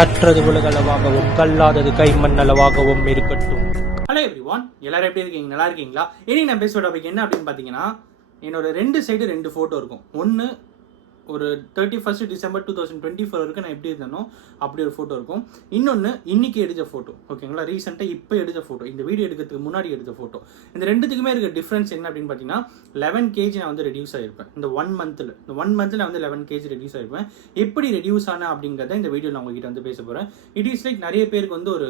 கற்றது உலகளவாகவும் கல்லாதது கைமண் அளவாகவும் இருக்கட்டும். Hello everyone, எல்லாரும் எப்படி இருக்கீங்க? நல்லா இருக்கீங்களா? இனி நான் பேசுகிற டாபிக் என்ன அப்படின்னு பார்த்தீங்கன்னா, என்னோட ரெண்டு சைடு ரெண்டு ஃபோட்டோ இருக்கும். ஒன்று ஒரு 31 டிசம்பர் 2024 வரைக்கும் நான் எப்படி இருந்தேனோ அப்படி ஒரு ஃபோட்டோ இருக்கும். இன்னொன்று இன்னைக்கு எடுத்த ஃபோட்டோ, ஓகேங்களா? ரீசெண்டாக இப்போ எடுத்த ஃபோட்டோ, இந்த வீடியோ எடுக்கிறதுக்கு முன்னாடி எடுத்த ஃபோட்டோ. இந்த ரெண்டுத்துக்குமே இருக்க டிஃப்ரென்ஸ் என்ன அப்படின்னு பார்த்தீங்கன்னா, 11 kg நான் வந்து ரெடியூஸ் ஆகிருப்பேன் இந்த 1 மந்த்தில். இந்த 1 மந்த்தில் நான் வந்து 11 kg ரெடியூஸ் ஆகிருப்பேன். எப்படி ரெடியூஸ் ஆனேன் அப்படிங்கிறத இந்த வீடியோ நான் உங்ககிட்ட வந்து பேச போகிறேன். இட் இஸ் லைக் நிறைய பேருக்கு வந்து ஒரு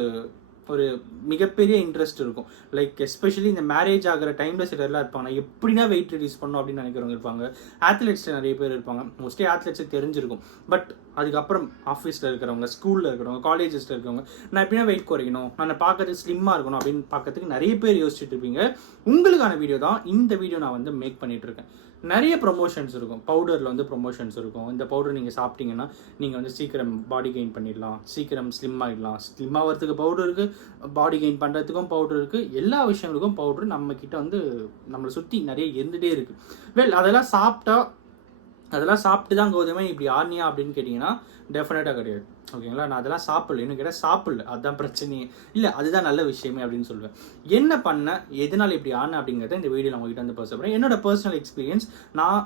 மிகப்பெரிய இன்ட்ரெஸ்ட் இருக்கும். லைக் எஸ்பெஷலி இந்த மேரேஜ் ஆகிற டைமில் சிலர்லாம் இருப்பாங்க, எப்படின்னா வெயிட் ரெடியூஸ் பண்ணணும் அப்படின்னு நினைக்கிறவங்க இருப்பாங்க. ஆத்லெட்ஸில் நிறைய பேர் இருப்பாங்க. மோஸ்ட்லி ஆத்லெட்ஸுக்கு தெரிஞ்சிருக்கும். பட் அதுக்கப்புறம் ஆஃபீஸில் இருக்கிறவங்க, ஸ்கூலில் இருக்கிறவங்க, காலேஜஸில் இருக்கிறவங்க, நான் எப்படின்னா வெயிட் குறைக்கணும், நான் பார்க்கறதுக்கு ஸ்லிம்மாக இருக்கணும் அப்படின்னு பார்க்கறதுக்கு நிறைய பேர் யோசிச்சுட்டு இருப்பீங்க. உங்களுக்கான வீடியோ தான் இந்த வீடியோ நான் வந்து மேக் பண்ணிட்டு இருக்கேன். நிறைய ப்ரொமோஷன்ஸ் இருக்கும். பவுடரில் வந்து ப்ரொமோஷன்ஸ் இருக்கும். இந்த பவுடர் நீங்கள் சாப்பிட்டீங்கன்னா நீங்கள் வந்து சீக்கிரம் பாடி கெயின் பண்ணிடலாம், சீக்கிரம் ஸ்லிம் ஆகிடலாம். ஸ்லிம் ஆகிறதுக்கு பவுடர் இருக்குது, பாடி கெயின் பண்ணுறதுக்கும் பவுடர் இருக்குது. எல்லா விஷயங்களுக்கும் பவுடர் நம்மக்கிட்ட வந்து நம்மளை சுற்றி நிறைய இருந்துகிட்டே இருக்குது. வெல், அதெல்லாம் சாப்பிட்டு தான் கோதுமை இப்படி ஆர்னியா அப்படின்னு கேட்டிங்கன்னா டெஃபினட்டாக கிடையாது. ஓகேங்களா? நான் அதெல்லாம் சாப்பிடல, இன்னும் கேட்டால் சாப்பிடல, அதுதான் பிரச்சனையே இல்லை. அதுதான் நல்ல விஷயமே அப்படின்னு சொல்லுவேன். என்ன பண்ண, எதனால் இப்படி ஆன அப்படிங்கிறத இந்த வீடியோ நான் உங்ககிட்ட வந்து பேச போகிறேன். என்னோட பர்சனல் எக்ஸ்பீரியன்ஸ், நான்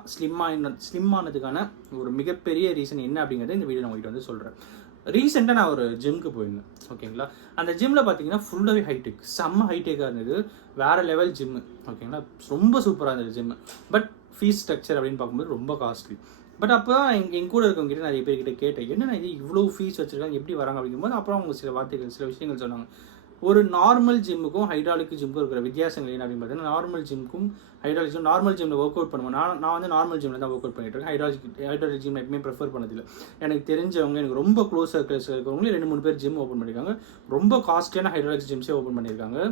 ஸ்லிம் ஆனதுக்கான ஒரு மிகப்பெரிய ரீசன் என்ன அப்படிங்கிறத இந்த வீடியோ நான் உங்ககிட்ட வந்து சொல்கிறேன். ரீசெண்டாக நான் ஒரு ஜிம்க்கு போயிருந்தேன். ஓகேங்களா? அந்த ஜிம்மில் பார்த்தீங்கன்னா ஃபுல்லாகவே ஹைடெக், செம்ம ஹைடெக்காக இருந்தது. வேறு லெவல் ஜிம்மு. ஓகேங்களா? ரொம்ப சூப்பராக இருந்தது ஜிம்மு. பட் ஃபீஸ் ஸ்ட்ரக்சர் அப்படின்னு பார்க்கும்போது ரொம்ப காஸ்ட்லி. பட் அப்போ தான் என் கூட இருக்கவங்ககிட்ட நிறைய பேர்கிட்ட கேட்டேன், என்னென்ன இது இவ்வளோ ஃபீஸ் வச்சுருக்காங்க, எப்படி வராங்க அப்படிங்கும்போது அப்புறம் அவங்க சில வார்த்தைகள், சில விஷயங்கள் சொன்னாங்க. ஒரு நார்மல் ஜிம்முக்கும் ஹைட்ராலிக் ஜிம்முக்கும் இருக்கிற வித்தியாசங்கள் என்ன அப்படின்னு பார்த்தீங்கன்னா, நார்மல் ஜிம்முக்கும் ஹைட்ராலிக் ஜிம், நார்மல் ஜிம்மில் ஒர்க் அவுட் பண்ணுவேன். நான் வந்து நார்மல் ஜிம்மில் தான் ஒர்க் அவுட் பண்ணிட்டு இருக்கேன். ஹைட்ராலிக் ஜிம் எப்பவுமே ப்ரிஃபர் பண்ணதில்லை. எனக்கு தெரிஞ்சவங்க, எனக்கு ரொம்ப க்ளோஸ் சர்க்கிள்ஸ் இருக்கிறவங்களே 2-3 பேர் ஜிம் ஓப்பன் பண்ணியிருக்காங்க. ரொம்ப காஸ்ட்லியான ஹைட்ராலிக் ஜிம்ஸே ஓப்பன் பண்ணியிருக்காங்க.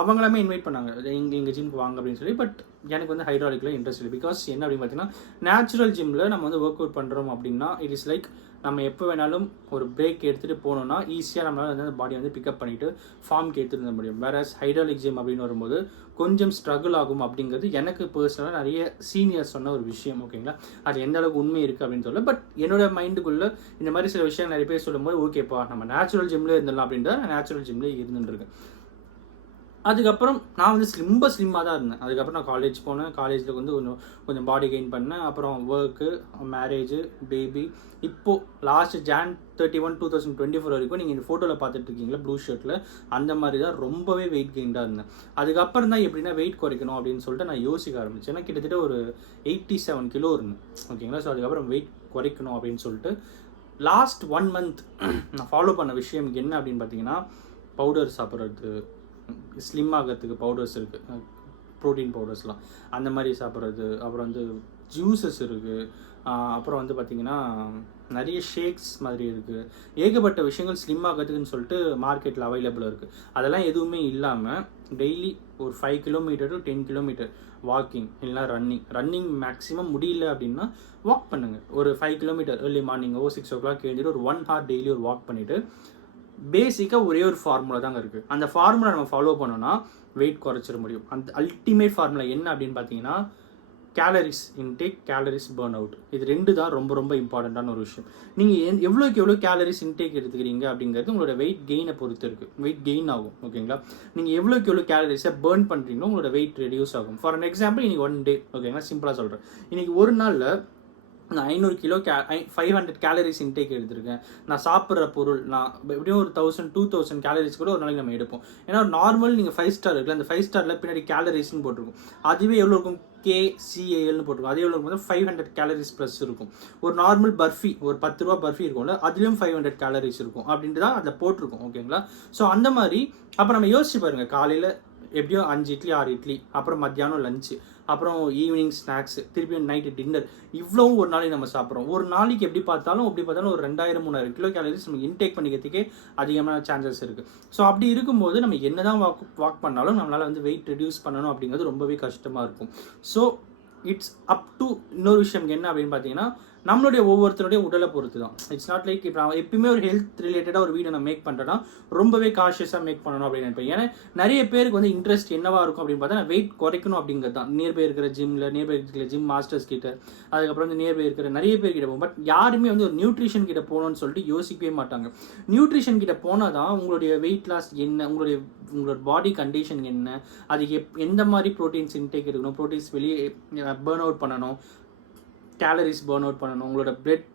அவங்களாமே இன்வைட் பண்ணாங்க, எங்கள் ஜிம்க்கு வாங்க அப்படின்னு சொல்லி. பட் எனக்கு வந்து ஹைட்ராலிக்கில் இன்ட்ரெஸ்ட் இல்லை. பிகாஸ் என்ன அப்படின்னு பார்த்தீங்கன்னா, நேச்சுரல் ஜிம்மில் நம்ம வந்து ஒர்க் அவுட் பண்ணுறோம் அப்படின்னா இட் இஸ் லைக் நம்ம எப்போ வேணாலும் ஒரு பிரேக் எடுத்துகிட்டு போனோம்னா ஈஸியாக நம்மளால் வந்து அந்த பாடியை வந்து பிக்கப் பண்ணிவிட்டு ஃபார்முக்கு எடுத்துகிட்டு வர முடியும். வேற ஹைட்ராலிக் ஜிம் அப்படின்னு வரும்போது கொஞ்சம் ஸ்ட்ரகிள் ஆகும் அப்படிங்கிறது எனக்கு பர்சனலாக நிறைய சீனியர்ஸ் சொன்ன ஒரு விஷயம். ஓகேங்களா? அது எந்த அளவுக்கு உண்மை இருக்குது அப்படின்னு சொல்ல. பட் என்னோட மைண்டுக்குள்ளே இந்த மாதிரி சில விஷயம் நிறைய பேர் சொல்லும்போது, ஓகேப்பா நம்ம நேச்சுரல் ஜிம்லேயே இருந்துடலாம் அப்படின்றத நான் நேச்சுரல் ஜிம்லேயே இருந்துருக்கேன். அதுக்கப்புறம் நான் வந்து ஸ்லிம்மாக தான் இருந்தேன். அதுக்கப்புறம் நான் காலேஜ் போனேன். காலேஜில் வந்து கொஞ்சம் பாடி கெயின் பண்ணேன். அப்புறம் ஒர்க்கு, மேரேஜு, பேபி. இப்போது லாஸ்ட் Jan 31, 2024 வரைக்கும் நீங்கள் இந்த ஃபோட்டோவில் பார்த்துட்டு இருக்கீங்களா ப்ளூ ஷர்ட்டில், அந்த மாதிரி தான் ரொம்பவே வெயிட் கெயின்டாக இருந்தேன். அதுக்கப்புறம் தான் எப்படின்னா வெயிட் குறைக்கணும் அப்படின்னு சொல்லிட்டு நான் யோசிக்க ஆரம்பிச்சேன். ஏன்னா கிட்டத்தட்ட ஒரு 87 கிலோ இருந்தேன். ஓகேங்களா? ஸோ அதுக்கப்புறம் வெயிட் குறைக்கணும் அப்படின்னு சொல்லிட்டு லாஸ்ட் 1 மந்த் நான் ஃபாலோ பண்ண விஷயம் என்ன அப்படின்னு பார்த்தீங்கன்னா, பவுடர் சாப்பிட்றது, ஸ்லிம் ஆகிறதுக்கு பவுடர்ஸ் இருக்குது, ப்ரோட்டீன் பவுடர்ஸ்லாம் அந்த மாதிரி சாப்பிட்றது. அப்புறம் வந்து ஜூஸஸ் இருக்குது. அப்புறம் வந்து பார்த்திங்கன்னா நிறைய ஷேக்ஸ் மாதிரி இருக்குது. ஏகப்பட்ட விஷயங்கள் ஸ்லிம் ஆகிறதுக்குன்னு சொல்லிட்டு மார்க்கெட்டில் அவைலபிளாக இருக்குது. அதெல்லாம் எதுவுமே இல்லாமல் டெய்லி ஒரு 5 கிலோமீட்டர் டு 10 கிலோமீட்டர் வாக்கிங், இல்லைனா ரன்னிங் மேக்ஸிமம் முடியல அப்படின்னா வாக் பண்ணுங்கள். ஒரு 5 கிலோமீட்டர் ஏர்லி மார்னிங்கோ 6 o'clock எழுந்திட்டு ஒரு 1 hour டெய்லி ஒரு வாக் பண்ணிவிட்டு, பேசிக்காக ஒரே ஒரு ஃபார்முலா தாங்க இருக்குது. அந்த ஃபார்முலா நம்ம ஃபாலோ பண்ணோன்னா வெயிட் குறைச்சிட முடியும். அந்த அல்டிமேட் ஃபார்முலா என்ன அப்படின்னு பார்த்தீங்கன்னா, calories intake, calories burn out. இது 2 தான் ரொம்ப ரொம்ப இம்பார்ட்டண்ட்டான ஒரு விஷயம். நீங்கள் எவ்வளோக்கு எவ்வளோ கேலரிஸ் இன்டேக் எடுத்துக்கிறீங்க அப்படிங்கிறது உங்களோட வெயிட் கெயினை பொறுத்து இருக்குது. வெயிட் கெயின் ஆகும். ஓகேங்களா? நீங்கள் எவ்வளோக்கு எவ்வளோ கேலரிஸை பர்ன் பண்ணுறீங்களோ உங்களோட வெயிட் ரெடியூஸ் ஆகும். ஃபார் அன் எக்ஸாம்பிள், இன்றைக்கி 1 டே, ஓகேங்களா, சிம்பிளாக சொல்கிறேன். இன்றைக்கி ஒரு நாளில் நான் 500 கிலோ 500 கேலரிஸ் இன்டேக் எடுத்திருக்கேன். நான் சாப்பிட்ற பொருள் நான் எப்படியும் ஒரு 1000-2000 கேலரிஸ் கூட ஒரு நாளைக்கு நம்ம எடுப்போம். ஏன்னா நார்மல் நீங்கள் 5 ஸ்டார் இருக்குல்ல, அந்த 5 ஸ்டாரில் பின்னாடி கேலரிஸ்ன்னு போட்டிருக்கும். அதுவே எவ்வளோ இருக்கும், KCALன்னு போட்டிருக்கும். அதே எவ்வளோ இருக்கும், 500 கேலரிஸ் ப்ளஸ் இருக்கும். ஒரு நார்மல் பர்ஃபி, ஒரு 10 ரூபா பர்ஃபி இருக்கும்ல, அதுலேயும் 500 கேலரிஸ் இருக்கும் அப்படின்ட்டு தான் அதில் போட்டிருக்கும். ஓகேங்களா? ஸோ அந்த மாதிரி அப்போ நம்ம யோசிச்சு பாருங்கள், காலையில் எப்படியும் 5 இட்லி 6 இட்லி, அப்புறம் மத்தியானம் லஞ்சு, அப்புறம் ஈவினிங் ஸ்நாக்ஸ், திருப்பியும் நைட்டு டின்னர், இவ்வளவும் ஒரு நாளைக்கு நம்ம சாப்பிட்றோம். ஒரு நாளைக்கு எப்படி பார்த்தாலும் ஒரு 2000-3000 கிலோ கேலரிஸ் நம்ம இன்டேக் பண்ணிக்கிறதுக்கே அதிகமான சான்சஸ் இருக்குது. ஸோ அப்படி இருக்கும்போது நம்ம என்ன தான் வாக் பண்ணாலும் நம்மளால் வந்து வெயிட் ரெடியூஸ் பண்ணணும் அப்படிங்கிறது ரொம்பவே கஷ்டமாக இருக்கும். ஸோ இட்ஸ் அப் டு இன்னொரு விஷயம் என்ன அப்படின்னு பார்த்தீங்கன்னா, நம்மளுடைய ஒவ்வொருத்தருடைய உடலை பொறுத்து தான். இட்ஸ் நாட் லைக் இப்போ நான் எப்பயுமே ஒரு ஹெல்த் ரிலேட்டடாக ஒரு வீடியோ நான் மேக் பண்ணுறேன்னா ரொம்பவே காஷியஸாக மேக் பண்ணணும் அப்படின்னு நினைப்பேன். ஏன்னா நிறைய பேருக்கு வந்து இன்ட்ரெஸ்ட் என்னவா இருக்கும் அப்படின்னு பார்த்தா நான் வெயிட் குறைக்கணும் அப்படிங்கிறது தான். நியர்பை இருக்கிற ஜிம்மில், நியர்பை இருக்கிற ஜிம் மாஸ்டர்ஸ் கிட்ட, அதுக்கப்புறம் வந்து நியர்பை இருக்கிற நிறைய பேர் கிட்ட போகும். பட் யாருமே வந்து ஒரு நியூட்ரிஷன் கிட்ட போகணும்னு சொல்லிட்டு யோசிக்கவே மாட்டாங்க. நியூட்ரிஷன் கிட்ட போனால் தான் உங்களுடைய வெயிட் லாஸ் என்ன, உங்களோட பாடி கண்டிஷன் என்ன, அதுக்கு எந்த மாதிரி ப்ரோட்டீன்ஸ் இன்டேக் எடுக்கணும், ப்ரோட்டீன்ஸ் வெளியே பேர்ன் அவுட் பண்ணணும், கேலரிஸ் பேர்ன் அவுட் பண்ணணும், உங்களோட பிளட்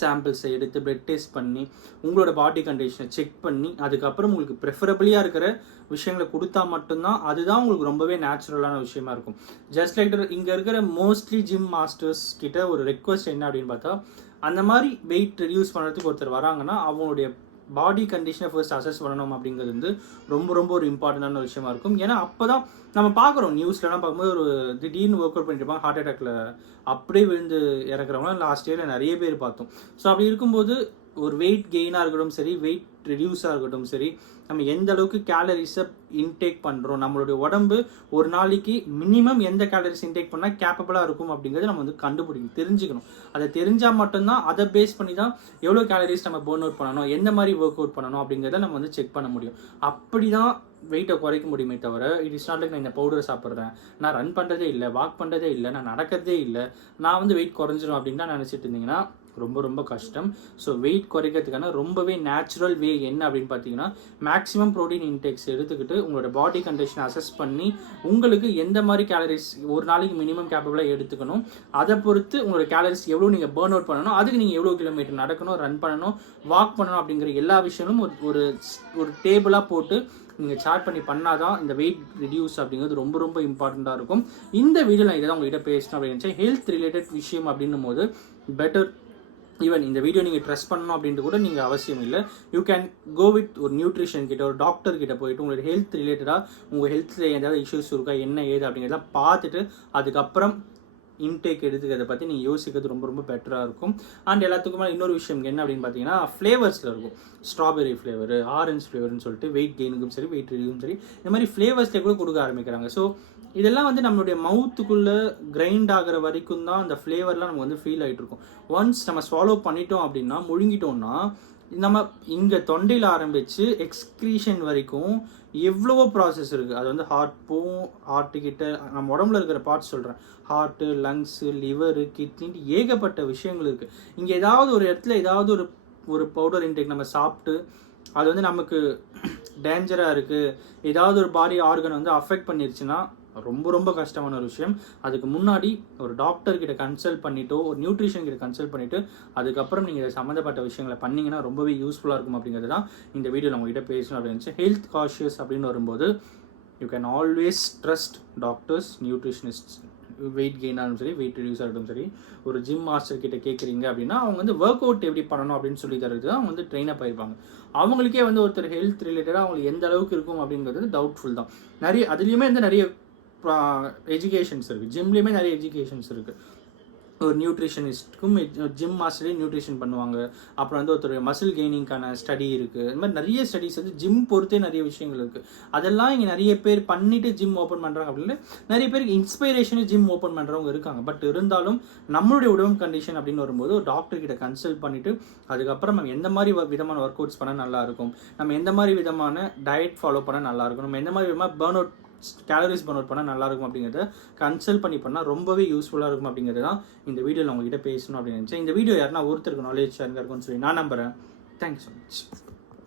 சாம்பிள்ஸை எடுத்து பிளட் டெஸ்ட் பண்ணி உங்களோட பாடி கண்டிஷனை செக் பண்ணி அதுக்கப்புறம் உங்களுக்கு ப்ரெஃபரபிளியாக இருக்கிற விஷயங்களை கொடுத்தா மட்டும்தான் அதுதான் உங்களுக்கு ரொம்பவே நேச்சுரலான விஷயமா இருக்கும். ஜஸ்ட் லைக் இங்கே இருக்கிற மோஸ்ட்லி ஜிம் மாஸ்டர்ஸ் கிட்ட ஒரு ரெக்வஸ்ட் என்ன அப்படின்னு பார்த்தா, அந்த மாதிரி வெயிட் ரெடியூஸ் பண்ணுறதுக்கு ஒருத்தர் வராங்கன்னா அவங்களுடைய பாடி கண்டிஷனை ஃபர்ஸ்ட் அசஸ் பண்ணணும் அப்படிங்கிறது வந்து ரொம்ப ரொம்ப ஒரு இம்பார்ட்டண்டான விஷயமா இருக்கும். ஏன்னா அப்போ தான் நம்ம பார்க்குறோம், நியூஸ்லலாம் பார்க்கும்போது ஒரு திடீர்னு ஒர்க் அவுட் பண்ணிட்டு இருப்பாங்க, ஹார்ட் அட்டாக்ல அப்படியே விழுந்து இறக்குறவங்களாம் லாஸ்ட் இயரில் நிறைய பேர் பார்த்தோம். ஸோ அப்படி இருக்கும்போது ஒரு வெயிட் கெயினாக இருக்கட்டும் சரி, வெயிட் ரெடியூஸாக இருக்கட்டும் சரி, நம்ம எந்த அளவுக்கு கேலரிஸை இன்டேக் பண்ணுறோம், நம்மளுடைய உடம்பு ஒரு நாளைக்கு மினிமம் எந்த கேலரிஸ் இன்டேக் பண்ணால் கேப்பபிளாக இருக்கும் அப்படிங்கிறது நம்ம வந்து தெரிஞ்சுக்கணும். அதை தெரிஞ்சால் மட்டும்தான் அதை பேஸ் பண்ணி தான் எவ்வளோ கேலரிஸ் நம்ம பேர்ன் அவுட் பண்ணணும், எந்த மாதிரி ஒர்க் அவுட் பண்ணணும் அப்படிங்கிறத நம்ம வந்து செக் பண்ண முடியும். அப்படி தான் வெயிட்டை குறைக்க முடியுமே தவிர இட் இஸ் நாட் லைக் நான் இந்த பவுடரை சாப்பிட்றேன், நான் ரன் பண்ணுறதே இல்லை, வாக் பண்ணுறதே இல்லை, நான் நடக்கிறதே இல்லை, நான் வந்து வெயிட் குறைஞ்சிரும் அப்படின்னு தான் நினச்சிட்டு இருந்தீங்கன்னா ரொம்ப ரொம்ப கஷ்டம். ஸோ வெயிட் குறைக்கிறதுக்கான ரொம்பவே நேச்சுரல் வே என்ன அப்படின்னு பார்த்தீங்கன்னா, மேக்ஸிமம் ப்ரோட்டீன் இன்டேக்ஸ் எடுத்துக்கிட்டு உங்களோட பாடி கண்டிஷனை அசஸ் பண்ணி உங்களுக்கு எந்த மாதிரி கேலரிஸ் ஒரு நாளைக்கு மினிமம் கேப்பபிளாக எடுத்துக்கணும், அதை பொறுத்து உங்களோட கேலரிஸ் எவ்வளோ நீங்கள் பேர்ன் அவுட் பண்ணணும், அதுக்கு நீங்கள் எவ்வளோ கிலோமீட்டர் நடக்கணும், ரன் பண்ணணும், வாக் பண்ணணும் அப்படிங்கிற எல்லா விஷயமும் ஒரு டேபிளாக போட்டு நீங்கள் சார்ட் பண்ணி பண்ணாதான் இந்த வெயிட் ரெடியூஸ் அப்படிங்கிறது ரொம்ப ரொம்ப இம்பார்ட்டண்ட்டாக இருக்கும். இந்த வீடியோ நான் இதை தான் உங்கள்கிட்ட பேசணும் அப்படின்னு நினச்சேன். ஹெல்த் ரிலேட்டட் விஷயம் அப்படின்னும் போது பெட்டர் ஈவன் இந்த வீடியோ நீங்கள் ட்ரெஸ் பண்ணணும் அப்படின்ட்டு கூட நீங்கள் அவசியம் இல்லை. யூ கேன் கோ வித் ஒரு நியூட்ரிஷன் கிட்ட, ஒரு டாக்டர் கிட்ட போயிட்டு உங்களோட ஹெல்த் ரிலேட்டடாக உங்கள் ஹெல்த்தில் ஏதாவது இஷ்யூஸ் இருக்கா, என்ன ஏது அப்படிங்கிறத பார்த்துட்டு அதுக்கப்புறம் இன்டேக் எடுத்துக்கிறத பற்றி நீங்கள் யோசிக்கிறது ரொம்ப ரொம்ப பெட்டராக இருக்கும். அண்ட் எல்லாத்துக்குமே இன்னொரு விஷயம் என்ன அப்படின்னு பார்த்தீங்கன்னா, ஃப்ளேவர்ஸில் இருக்கும். ஸ்ட்ராபெரி ஃப்ளேவர், ஆரஞ்ச் ஃப்ளேவர்னு சொல்லிட்டு வெயிட் கெயினுக்கும் சரி வெயிட் ரெடியூஸும் சரி இந்த மாதிரி ஃப்ளேவர்ஸில் கூட கொடுக்க ஆரம்பிக்கிறாங்க. ஸோ இதெல்லாம் வந்து நம்மளுடைய மவுத்துக்குள்ளே கிரைண்ட் ஆகிற வரைக்கும் தான் அந்த ஃப்ளேவர்லாம் நமக்கு வந்து ஃபீல் ஆகிட்டு இருக்கும். ஒன்ஸ் நம்ம ஸ்வாலோ பண்ணிட்டோம் அப்படின்னா, முழுங்கிட்டோம்னா, நம்ம இங்கே தொண்டையில் ஆரம்பித்து எக்ஸ்க்ரீஷன் வரைக்கும் எவ்வளவோ ப்ராசஸ் இருக்குது. அது வந்து ஹார்ட்டுக்கிட்ட நம்ம உடம்புல இருக்கிற பார்ட்ஸ் சொல்கிறேன், ஹார்ட்டு, லங்ஸு, லிவரு, கிட்னின்ட்டு ஏகப்பட்ட விஷயங்கள் இருக்குது. இங்கே ஏதாவது ஒரு இடத்துல ஏதாவது ஒரு பவுடர் இன்டேக் நம்ம சாப்பிட்டு அது வந்து நமக்கு டேஞ்சராக இருக்குது, ஏதாவது ஒரு பாடி ஆர்கன் வந்து அஃபெக்ட் பண்ணிருச்சுன்னா ரொம்ப ரொம்ப கஷ்டமான ஒரு விஷயம். அதுக்கு முன்னாடி ஒரு டாக்டர் கிட்ட கன்சல்ட் பண்ணிட்டோ, ஒரு நியூட்ரிஷன் கிட்ட கன்சல்ட் பண்ணிவிட்டு அதுக்கப்புறம் நீங்கள் இதை சம்மந்தப்பட்ட விஷயங்களை பண்ணிங்கன்னா ரொம்பவே யூஸ்ஃபுல்லாக இருக்கும் அப்படிங்கிறது தான் இந்த வீடியோவில் உங்கள்கிட்ட பேசணும் அப்படின்னு. ஹெல்த் காஷியஸ் அப்படின்னு வரும்போது you can always trust doctors, nutritionist. Weight gain ஆகும் சரி, வெயிட் ரெடியூஸ் ஆகட்டும் சரி, ஒரு ஜிம் மாஸ்டர் கிட்ட கேட்குறீங்க அப்படின்னா அவங்க வந்து ஒர்க் அவுட் எப்படி பண்ணணும் அப்படின்னு சொல்லி தரது தான் அவங்க வந்து ட்ரெயினப் ஆயிருப்பாங்க. அவங்களுக்கே வந்து ஒருத்தர் ஹெல்த் ரிலேட்டடாக அவங்களுக்கு எந்த அளவுக்கு இருக்கும் அப்படிங்கிறது டவுட்ஃபுல் தான். அதுலேயுமே வந்து நிறைய எஜுகேஷன்ஸ் இருக்குது. ஜிம்லேயுமே நிறைய எஜுகேஷன்ஸ் இருக்குது. ஒரு நியூட்ரிஷனிஸ்ட்டுக்கும் ஜிம் மாஸ்டரே நியூட்ரிஷன் பண்ணுவாங்க. அப்புறம் வந்து ஒருத்தர் மசில் கெய்னிங்கான ஸ்டடி இருக்குது. இந்த மாதிரி நிறைய ஸ்டடிஸ் வந்து ஜிம் பொறுத்தே நிறைய விஷயங்கள் இருக்குது. அதெல்லாம் இங்கே நிறைய பேர் பண்ணிவிட்டு ஜிம் ஓப்பன் பண்ணுறாங்க அப்படின்னு நிறைய பேருக்கு இன்ஸ்பைரேஷனு ஜிம் ஓப்பன் பண்ணுறவங்க இருக்காங்க. பட் இருந்தாலும் நம்மளுடைய உடம்பு கண்டிஷன் அப்படின்னு வரும்போது ஒரு டாக்டர் கிட்ட கன்சல்ட் பண்ணிவிட்டு அதுக்கப்புறம் நம்ம எந்த மாதிரி விதமான ஒர்க் அவுட்ஸ் பண்ணால் நல்லாயிருக்கும், நம்ம எந்த மாதிரி விதமான டயட் ஃபாலோ பண்ணால் நல்லாயிருக்கும், நம்ம எந்த மாதிரி விதமாக burn out calories burn out பண்ணால் நல்லாயிருக்கும் அப்படிங்கிறத கன்சல்ட் பண்ணி பண்ணால் ரொம்பவே யூஸ்ஃபுல்லாக இருக்கும் அப்படிங்கிறது தான் இந்த வீடியோவில் உங்ககிட்ட பேசணும் அப்படின்னு நினச்சேன். இந்த வீடியோ யாருன்னா ஒருத்தருக்கு நாலேஜ் ஷேரிங்காக இருக்கும்னு சொல்லி நான் நம்புகிறேன். Thank you so much.